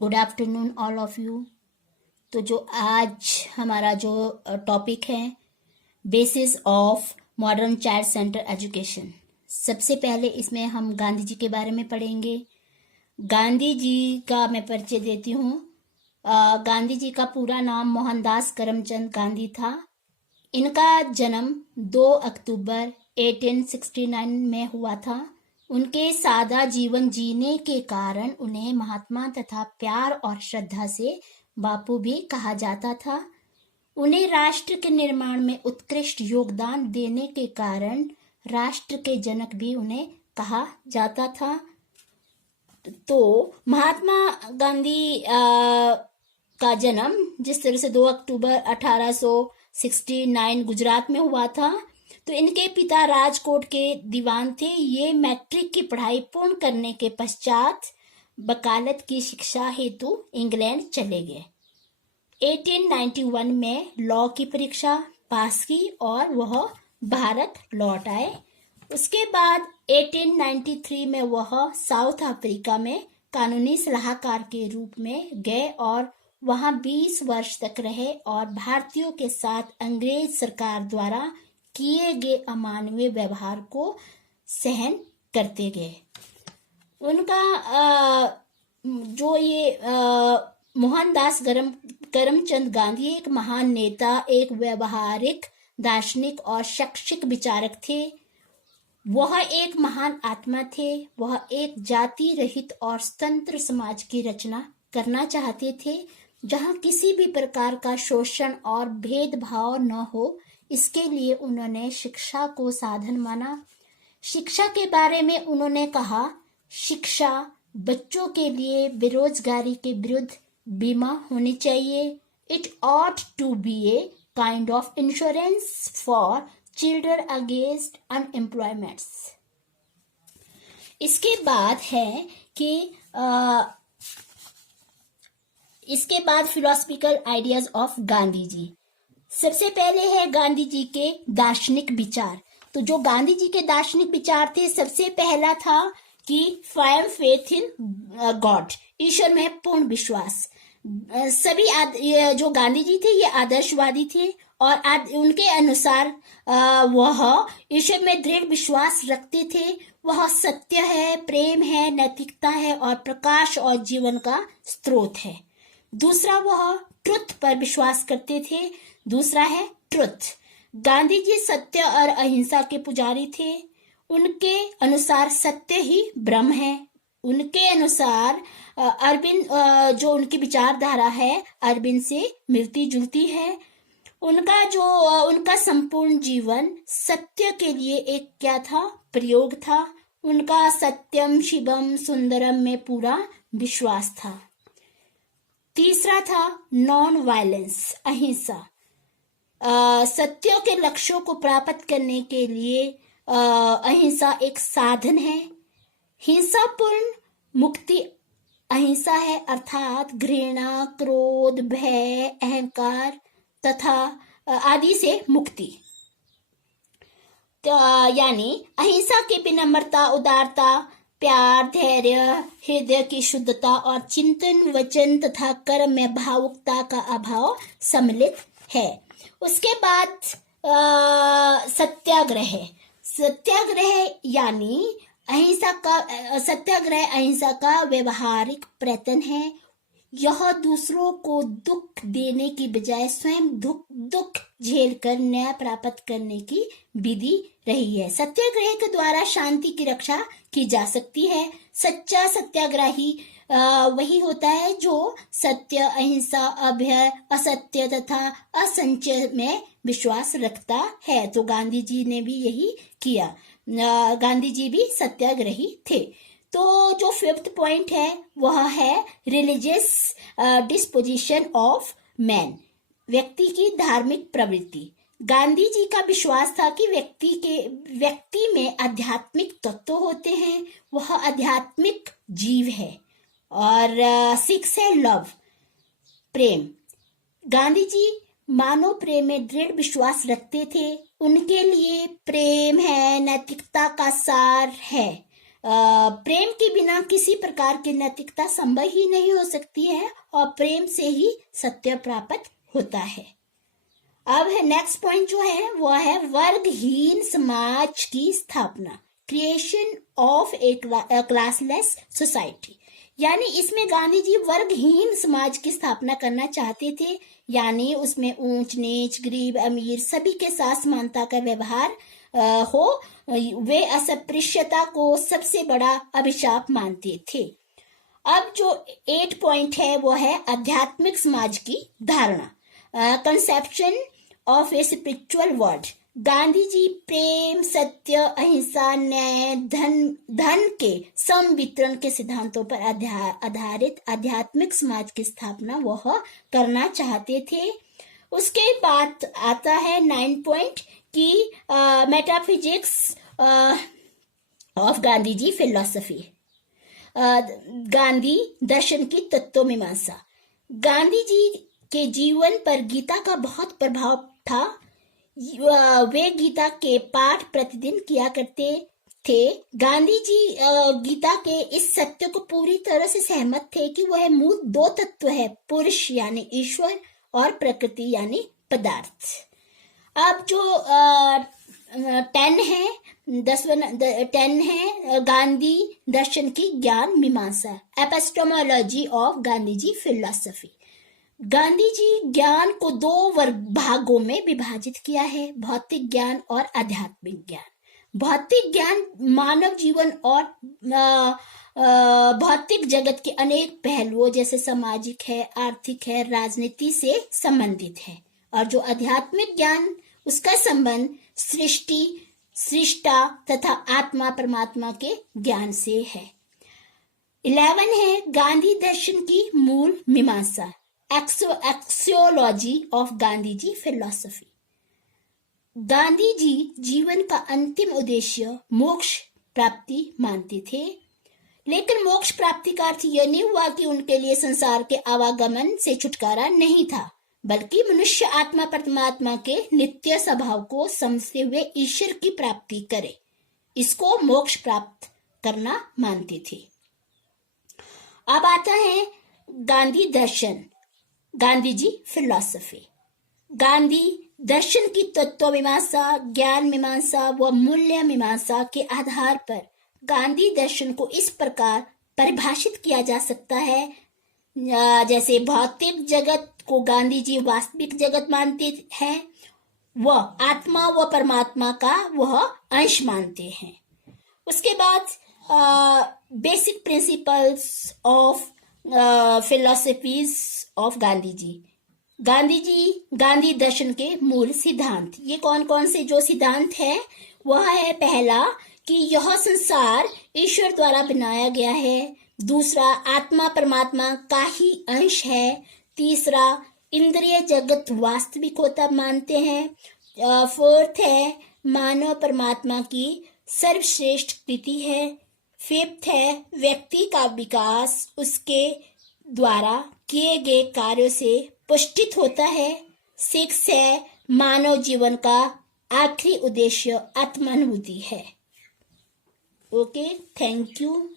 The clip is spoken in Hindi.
Good afternoon all of you. तो जो आज हमारा जो टॉपिक है, basis of modern child centre education. सबसे पहले इसमें हम गांधी जी के बारे में पढ़ेंगे। गांधी जी का मैं परिचय देती हूँ। गांधी जी का पूरा नाम मोहनदास करमचंद गांधी था। इनका जन्म 2 अक्टूबर 1869 में हुआ था। उनके सादा जीवन जीने के कारण उन्हें महात्मा तथा प्यार और श्रद्धा से बापू भी कहा जाता था। उन्हें राष्ट्र के निर्माण में उत्कृष्ट योगदान देने के कारण राष्ट्र के जनक भी उन्हें कहा जाता था। तो महात्मा गांधी का जन्म जिस तरह से 2 अक्टूबर 1869 गुजरात में हुआ था, तो इनके पिता राजकोट के दीवान थे। ये मैट्रिक की पढ़ाई पूर्ण करने के पश्चात वकालत की शिक्षा हेतु इंग्लैंड चले गए। 1891 में लॉ की परीक्षा पास की और वह भारत लौट आए। उसके बाद 1893 में वह साउथ अफ्रीका में कानूनी सलाहकार के रूप में गए और वहां 20 वर्ष तक रहे और भारतीयों के साथ अंग्रेज सरकार द्वारा किए गए अमानवीय व्यवहार को सहन करते गए। उनका जो ये मोहनदास करमचंद गांधी एक महान नेता, एक व्यवहारिक दार्शनिक और शैक्षिक विचारक थे। वह एक महान आत्मा थे। वह एक जाति रहित और स्वतंत्र समाज की रचना करना चाहते थे, जहां किसी भी प्रकार का शोषण और भेदभाव न हो। इसके लिए उन्होंने शिक्षा को साधन माना। शिक्षा के बारे में उन्होंने कहा, शिक्षा बच्चों के लिए बेरोजगारी के विरुद्ध बीमा होनी चाहिए। It ought to be a kind of insurance for children against unemployment. इसके बाद है कि इसके बाद philosophical ideas of Gandhi ji. सबसे पहले है गांधी जी के दार्शनिक विचार। तो जो गांधी जी के दार्शनिक विचार थे, सबसे पहला था कि फर्म फेथ इन गॉड, ईश्वर में पूर्ण विश्वास। सभी जो गांधी जी थे ये आदर्शवादी थे और उनके अनुसार वह ईश्वर में दृढ़ विश्वास रखते थे। वह सत्य है, प्रेम है, नैतिकता है और प्रकाश और जीवन का स्रोत है। दूसरा, वह ट्रुथ पर विश्वास करते थे। दूसरा है ट्रुथ। गांधी जी सत्य और अहिंसा के पुजारी थे। उनके अनुसार सत्य ही ब्रह्म है। उनके अनुसार अरविंद, जो उनकी विचारधारा है, अरविंद से मिलती जुलती है। उनका संपूर्ण जीवन सत्य के लिए एक क्या था, प्रयोग था। उनका सत्यम शिवम सुंदरम में पूरा विश्वास था। तीसरा था नॉन वायलेंस, अहिंसा। सत्यों के लक्ष्यों को प्राप्त करने के लिए अहिंसा एक साधन है। हिंसापूर्ण मुक्ति अहिंसा है, अर्थात घृणा, क्रोध, भय, अहंकार तथा आदि से मुक्ति। यानी अहिंसा के विनम्रता, उदारता, प्यार, धैर्य, हृदय की शुद्धता और चिंतन, वचन तथा कर्म में भावुकता का अभाव सम्मिलित है। उसके बाद सत्याग्रह। सत्याग्रह यानी सत्याग्रह अहिंसा का व्यवहारिक प्रयत्न है। यह दूसरों को दुख देने की बजाय स्वयं दुख झेलकर न्याय प्राप्त करने की विधि रही है। सत्याग्रह के द्वारा शांति की रक्षा की जा सकती है। सच्चा सत्याग्रही वही होता है जो सत्य, अहिंसा, अभय, असत्य तथा असंचय में विश्वास रखता है। तो गांधी जी ने भी यही किया। गांधी जी भी सत्याग्रही थे। तो जो फिफ्थ पॉइंट है वह है रिलीजियस डिस्पोजिशन ऑफ मैन, व्यक्ति की धार्मिक प्रवृत्ति। गांधी जी का विश्वास था कि व्यक्ति में आध्यात्मिक तत्व होते हैं, वह आध्यात्मिक जीव है। और 6 है लव, प्रेम। गांधी जी मानव प्रेम में दृढ़ विश्वास रखते थे। उनके लिए प्रेम है, नैतिकता का सार है। प्रेम के बिना किसी प्रकार की नैतिकता संभव ही नहीं हो सकती है और प्रेम से ही सत्य प्राप्त होता है। अब है नेक्स्ट पॉइंट जो है वो है वर्गहीन समाज की स्थापना, creation of A classless society. यानी इसमें गांधी जी वर्गहीन समाज की स्थापना करना चाहते थे, यानी उसमें ऊंच नीच गरीब अमीर सभी के साथ समानता का व्यवहार हो। वे अस्पृश्यता को सबसे बड़ा अभिशाप मानते थे। अब जो 8 पॉइंट है वो है आध्यात्मिक समाज की धारणा, conception of a spiritual world. Gandhi ji प्रेम, सत्य, अहिंसा, न्याय, धन के सम वितरण के सिद्धांतों पर आधारित आध्यात्मिक समाज की स्थापना वह करना चाहते थे। उसके बाद आता है 9 पॉइंट की metaphysics of Gandhi ji philosophy, Gandhi दर्शन की तत्व मीमांसा। गांधी जी के जीवन पर गीता का बहुत प्रभाव था। वे गीता के पाठ प्रतिदिन किया करते थे। गांधी जी गीता के इस सत्य को पूरी तरह से सहमत थे कि वह मूल 2 तत्व है, पुरुष यानी ईश्वर और प्रकृति यानी पदार्थ। अब जो 10 है गांधी दर्शन की ज्ञान मीमांसा, epistemology of Gandhi ji philosophy. Gandhi ji ज्ञान को 2 भागों में विभाजित किया है, भौतिक ज्ञान और आध्यात्मिक ज्ञान। भौतिक ज्ञान मानव जीवन और भौतिक जगत के अनेक पहलुओं जैसे सामाजिक है, आर्थिक है, राजनीति से संबंधित है। और जो आध्यात्मिक ज्ञान उसका संबंध सृष्टि, सृष्टा तथा आत्मा परमात्मा के ज्ञान से है। 11 है गांधी दर्शन की मूल मीमांसा, axiology of Gandhi ji philosophy. Gandhi ji जीवन का अंतिम उद्देश्य मोक्ष प्राप्ति मानते थे, लेकिन मोक्ष प्राप्ति का अर्थ यह नहीं हुआ कि उनके लिए संसार के आवागमन से छुटकारा नहीं था, बल्कि मनुष्य आत्मा परमात्मा के नित्य स्वभाव को समझते हुए ईश्वर की प्राप्ति करे, इसको मोक्ष प्राप्त करना मानते थे। अब आता है गांधी दर्शन, गांधी जी फिलॉसफी। गांधी दर्शन की तत्व मीमांसा, ज्ञान मीमांसा व मूल्य मीमांसा के आधार पर गांधी दर्शन को इस प्रकार परिभाषित किया जा सकता है, जैसे भौतिक जगत को गांधी जी वास्तविक जगत मानते हैं, वह आत्मा व परमात्मा का वह अंश मानते हैं। उसके बाद basic principles of philosophies of Gandhi ji. Gandhi दर्शन के मूल सिद्धांत, ये कौन कौन से जो सिद्धांत है वह है, पहला कि यह संसार ईश्वर द्वारा बनाया गया है। दूसरा, आत्मा परमात्मा का ही अंश है। तीसरा, इंद्रिय जगत वास्तविक होता मानते हैं। 4th है मानव परमात्मा की सर्वश्रेष्ठ कृति है। 5th है व्यक्ति का विकास उसके द्वारा किए गए कार्यों से पुष्टित होता है। 6 है मानव जीवन का आखिरी उद्देश्य आत्मानुभूति है। Okay, thank you.